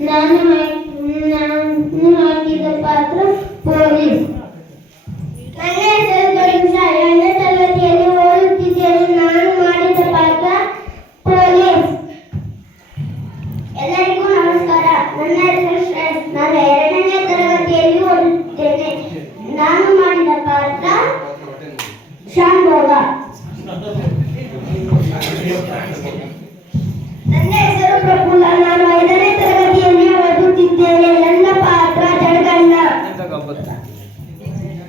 ನಾನು ಹಾಕಿದ ಪಾತ್ರ ಪೊಲೀಸ್. ನನ್ನ ಹೆಸರು ಗಣೇಶ. 2ನೇ ತರಗತಿಯಲ್ಲಿ ಓದುತ್ತಿದ್ದೇನೆ. ನಾನು ಮಾಡಿದ ಪಾತ್ರ ಪೊಲೀಸ್. ಎಲ್ಲರಿಗೂ ನಮಸ್ಕಾರ. ನನ್ನ ಹೆಸರು ಶ್ರೇಯಸ್. ನಾನು 2ನೇ ತರಗತಿಯಲ್ಲಿ ಓದುತ್ತೇನೆ. ನಾನು ಮಾಡಿದ ಪಾತ್ರ ಶಾನ್ಭೋಗ. ನನ್ನ ಹೆಸರು ಪ್ರಫುಲ್ಲ. ನಾನು 5ನೇ ತರಗತಿಯಲ್ಲಿ ಓದುತ್ತಿದ್ದೇನೆ. ನನ್ನ ಪಾತ್ರ ಜಡಗಣ್ಣ.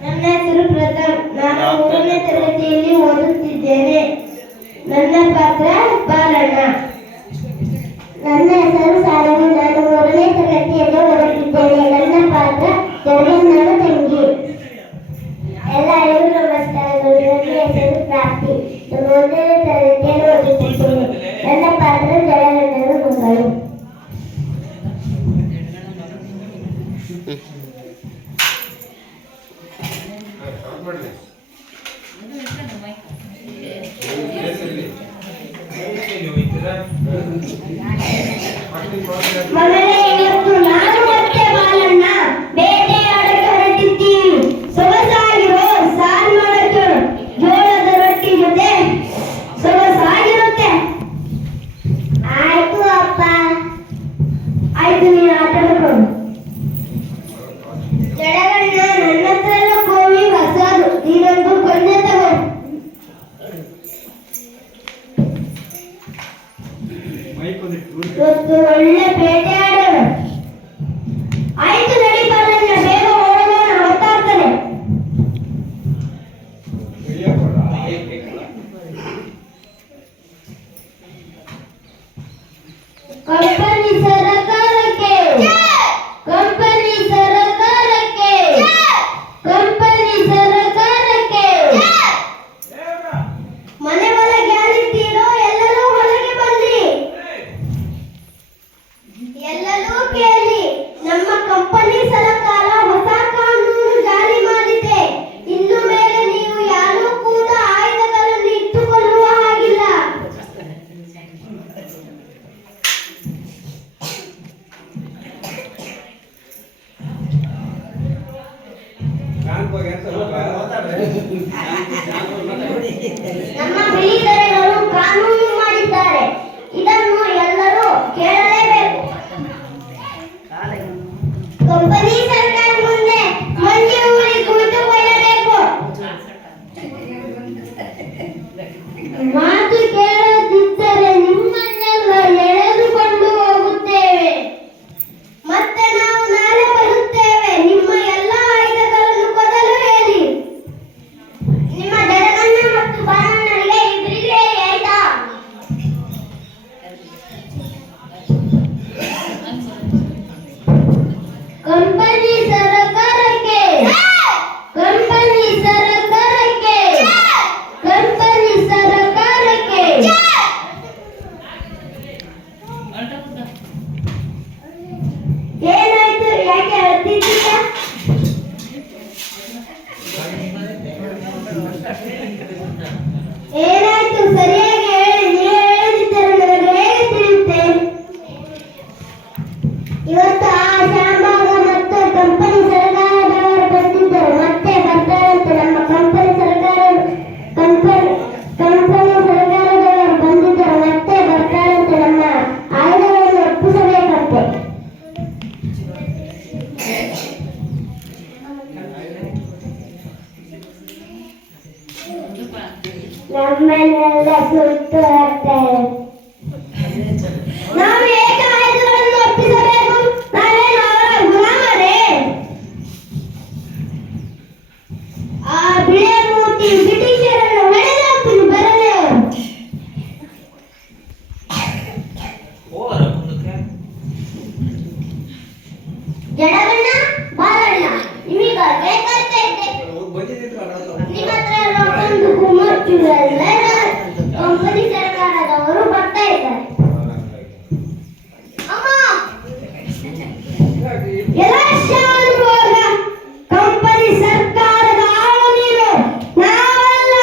ನನ್ನ ಹೆಸರು ಪ್ರಥಮ್. ನಾನು 3ನೇ ತರಗತಿಯಲ್ಲಿ ಓದುತ್ತಿದ್ದೇನೆ. ನನ್ನ ಪಾತ್ರ ಬಾಲಣ್ಣ. ನನ್ನ ಹೆಸರು ಸಾರವಿ. ನಾನು 3ನೇ ತರಗತಿಯಲ್ಲಿ ಓದುತ್ತಿದ್ದೇನೆ. ನನ್ನ ಪಾತ್ರ ಜಡಗಣ್ಣನ ತಂಗಿ. ಎಲ್ಲರಿಗೂ ನಮಸ್ಕಾರಗಳು. ನನ್ನ ಹೆಸರು ಪ್ರಾಪ್ತಿ. ನಾನು 1ನೇ ತರಗತಿಯಲ್ಲಿ ಓದುತ್ತಿದ್ದೇನೆ. ನನ್ನ ಪಾತ್ರ ಜಡಗಣ್ಣನ ಮಗಳು. ಮಗನೇ, ಇವತ್ತು ನಾನು ಮತ್ತೆ ಬಾಲಣ್ಣ ಬೇಟೆಯಾಡಕ್ಕೆ ಹೊರಟಿದ್ದೀವಿ. ಸೊಗಸಾಗಿರೋ ಸಾರು ಮಾಡಕ್ಕೆ ಜೋಳದ ರೊಟ್ಟಿ ಜೊತೆ ಸೊಗಸಾಗಿರುತ್ತೆ. ಆಯ್ತು ಅಪ್ಪ. ಆಯ್ತು, ನೀನು ಆಟ ಆಡ್ಕೊಂಡು. ಜಡಗಣ್ಣ, ನನ್ನ ಹತ್ರ ಎಲ್ಲ ಕೋವಿ ಹೊಸದು. ನೀನೊಂದು ಕೊಂಡೆ ತಗೋ. ಇವತ್ತು ಒಳ್ಳೆ ಬೇಟೆ ಆಡೋಣ. ಆಯ್ತು, ನಡಿ ಬಾಲಣ್ಣ, ಬೇಗ ಓಡೋಣ, ಹೊತ್ತಾಗ್ತಾನೆ. ಕಂಪನಿ ಸರಕಾರಕ್ಕೆ, ಕಂಪನಿ ಸರಕಾರಕ್ಕೆ, ಕಂಪನಿ ಸರಕಾರಕ್ಕೆ. ಮನೆ ಒಳಗೆ ಯಾರಿದ್ದೀರೋ ಎಲ್ಲರೂ ಹೊರಗೆ ಬನ್ನಿ. ಎಲ್ಲರೂ ಕೇಳಿ, ನಮ್ಮ ಕಂಪನಿ ಸರ್ಕಾರ ಹೊಸ ಕಾನೂನು ಜಾರಿ ಮಾಡಿದೆ. ಇನ್ನು ಮೇಲೆ ನೀವು ಯಾರೂ ಕೂಡ ಆಯುಧಗಳನ್ನು ಇಟ್ಟುಕೊಳ್ಳುವ ಹಾಗಿಲ್ಲ. ನಮ್ಮ ಬಿಳಿದರೆಗಳು ಕಾನೂನು ಮಾಡಿದ್ದಾರೆ. ಇದನ್ನು ಎಲ್ಲರೂ ಕೇಳಲೇಬೇಕು. ಕಂಪನಿ ಸರ್ಕಾರ ಮುಂದೆ ಮಂಜು ಊರಿ ಕುಳಿತುಕೊಳ್ಳಬೇಕು. ಮಾತು ಕೇಳದಿದ್ದರೆ ನಿಮ್ಮನ್ನೆಲ್ಲ ಎಳೆದುಕೊಂಡು ಹೋಗುತ್ತೇವೆ. ಮತ್ತೆ ನಾವು ನಾಳೆ ಬರುತ್ತೇವೆ. ನಿಮ್ಮ ಎಲ್ಲ ಆಯುಧಗಳನ್ನು ಕೊಡಲು ಹೇಳಿ. ನಿಮ್ಮ ಜಡಗಣ್ಣ ಮತ್ತು ಬಾಲಣ್ಣನಿಗೆ ಇಬ್ಬರಿಗೆ ಹೇಳಿ, ಆಯ್ತಾ? ಕಂಪನಿ ಸರಕಾರಕ್ಕೆ, ಕಂಪನಿ ಸರಕಾರಕ್ಕೆ, ಕಂಪನಿ ಸರಕಾರಕ್ಕೆ. ಏನಾಯ್ತು? ಯಾಕೆ ಅಳ್ತಿದ್ದೀರಾ? ಏನಾಯ್ತು? ಸರಿಯಾಗಿ ಹೇಳಿ. ನೀವು ಹೇಳದಿದ್ದರೆ ನನಗೆ ಹೇಗೆ ತಿಳಿಯುತ್ತೆ? ಇವತ್ತು ಆ ಶಾಂಭಾಗ ಮತ್ತು ಕಂಪನಿ ಸರ್ಕಾರದವರು ಬಂದಿದ್ದರು. ಮತ್ತೆ ಬರ್ತಾರಂತೆ. ನಮ್ಮ ಕಂಪನಿ ಸರ್ಕಾರದವರು ಬಂದಿದ್ದರು. ಮತ್ತೆ ಬರ್ತಾರಂತೆ. ನಮ್ಮ ಆಯುಧಗಳನ್ನು ಒಪ್ಪಿಸಬೇಕಂತೆ. ನಮ್ಮನ್ನೆಲ್ಲ ಸುಟ್ಟು ಹಾಕ್ತಾರೆ. ನಾವು ಏಕೆ ಆಯುಧಗಳನ್ನು ಒಪ್ಪಿಸಬೇಕು? ನಾವೇನು ಅವರ ಗುಲಾಮರೇ? ಆ ಬಿಳೆ ಮೂತಿ ಬ್ರಿಟಿಷರನ್ನು ಹೊಡೆದಾಕ್ತೀನಿ, ಬರಲೇ ಅವರು. ಜಡಗಣ್ಣ, ಬಾಲಣ್ಣ, ನಿಮೀಗ ಬೇಕಾಗ್ತಾ ಇದೆ. ನಿಮ್ಮ ಹತ್ರ ಒಂದು ಗುಮ್ಮಚ್ಚುಗಳೆಲ್ಲ ಕಂಪನಿ ಸರ್ಕಾರದವರು ಬರ್ತಾ ಇದ್ದಾರೆ. ಅಮ್ಮ, ಎಲ್ಲ ಶಾನ್ಭೋಗ ಕಂಪನಿ ಸರ್ಕಾರದ ಆಳು ನೀನು, ನಾವಲ್ಲ.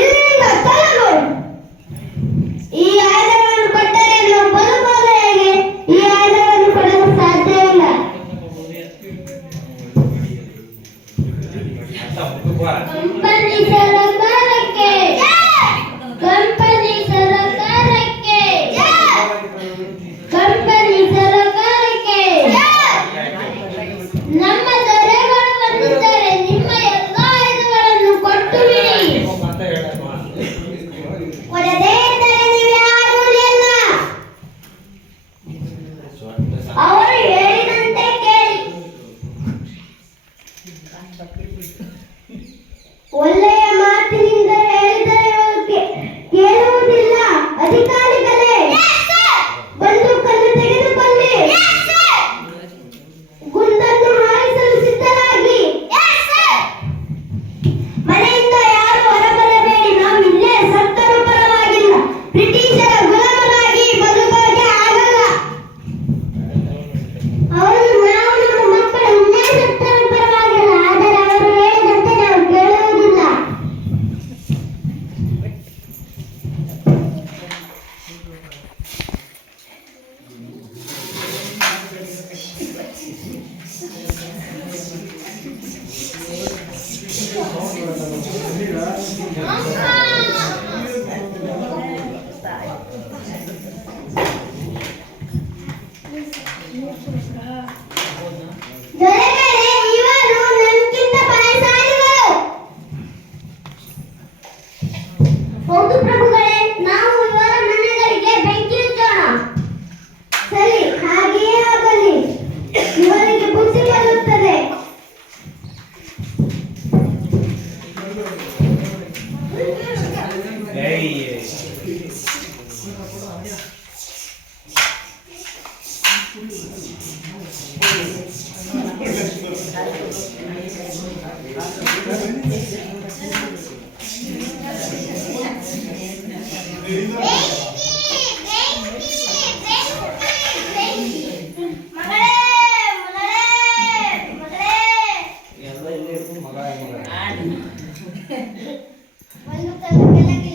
ಇಲ್ಲಿಂದ ತೊಲಗು. ಈ ಆಯುಧಗಳನ್ನು ಕೊಟ್ಟರೆ ನಾವು ಬದುಕೋದು ಹೇಗೆ? ಈ ಆಯುಧವನ್ನು ಕೊಡಲು ದೊರೆಗಳೇ, ಇವರು ನನ್ಗಿಂತ ಬಲಶಾಲಿಗಳು. ಹೌದು ಪ್ರಭುಗಳೇ, ನಾವು ಇವರ ಮನೆಗಳಿಗೆ ಬೆಂಕಿ ಹಚ್ಚೋಣ. ಸರಿ, ಹಾಗೆಯೇ ಆಗಲಿ. ಇವರಿಗೆ ಬುದ್ಧಿ ಬರುತ್ತದೆ. ಒಂದು ಕೆಳಗೆ